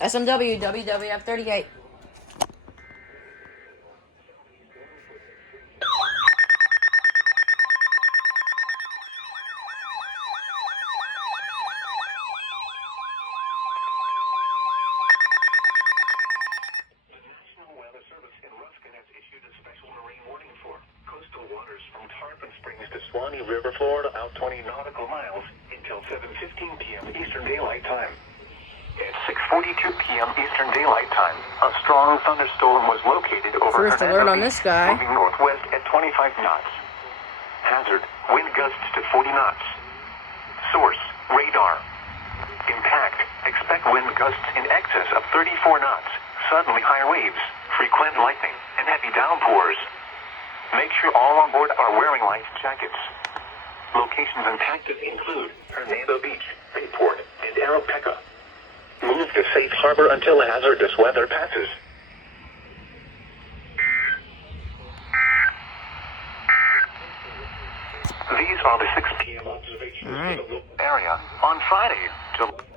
SMW, WWF38. Swanee River, Florida, out 20 nautical miles until 7:15 p.m. Eastern Daylight Time. At 6:42 p.m. Eastern Daylight Time, a strong thunderstorm was located over First Hernando alert on Beach, this guy. moving northwest at 25 knots. Hazard, wind gusts to 40 knots. Source, radar. Impact, expect wind gusts in excess of 34 knots, suddenly high waves, frequent lightning, and heavy downpours. Make sure all on board are wearing life jackets. Locations impacted include Hernando Beach, Bayport, and Arapaca. Move to safe harbor until hazardous weather passes. These are the 6 p.m. observations for the local area on Friday, July